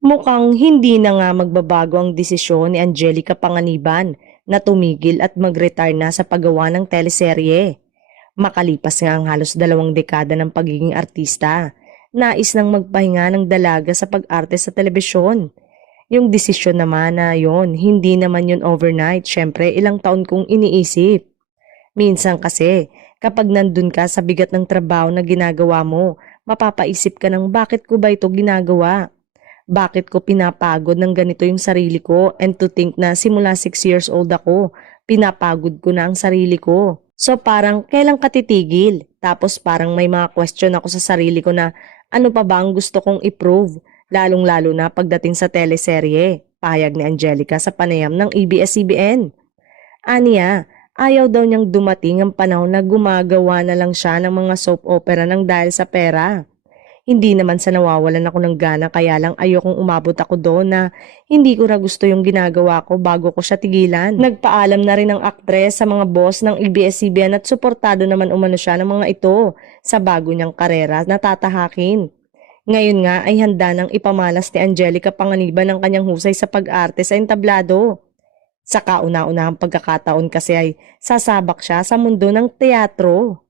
Mukhang hindi na nga magbabago ang desisyon ni Angelica Panganiban na tumigil at mag-retire na sa paggawa ng teleserye. Makalipas nga ang halos 2 dekada ng pagiging artista, nais nang magpahinga ng dalaga sa pag-arte sa telebisyon. Yung desisyon naman na yon, hindi naman yun overnight. Syempre, ilang taon kong iniisip. Minsan kasi, kapag nandun ka sa bigat ng trabaho na ginagawa mo, mapapaisip ka ng bakit ko ba ito ginagawa? Bakit ko pinapagod ng ganito yung sarili ko, and to think na simula 6 years old ako, pinapagod ko na ang sarili ko. So parang kailan ka titigil? Tapos parang may mga question ako sa sarili ko na ano pa ba ang gusto kong i-prove, lalong-lalo na pagdating sa teleserye. Pahayag ni Angelica sa panayam ng ABS-CBN. Aniya, ayaw daw niyang dumating ang panahon na gumagawa na lang siya ng mga soap opera ng dahil sa pera. Hindi naman sa nawawalan ako ng gana, kaya lang ayokong umabot ako doon na hindi ko na gusto yung ginagawa ko bago ko siya tigilan. Nagpaalam na rin ang aktres sa mga boss ng ABS-CBN at suportado naman umano siya ng mga ito sa bago niyang karera na tatahakin. Ngayon nga ay handa nang ipamalas ni Angelica Panganiban ang kanyang husay sa pag-arte sa entablado. Sa kauna-unahang pagkakataon kasi ay sasabak siya sa mundo ng teatro.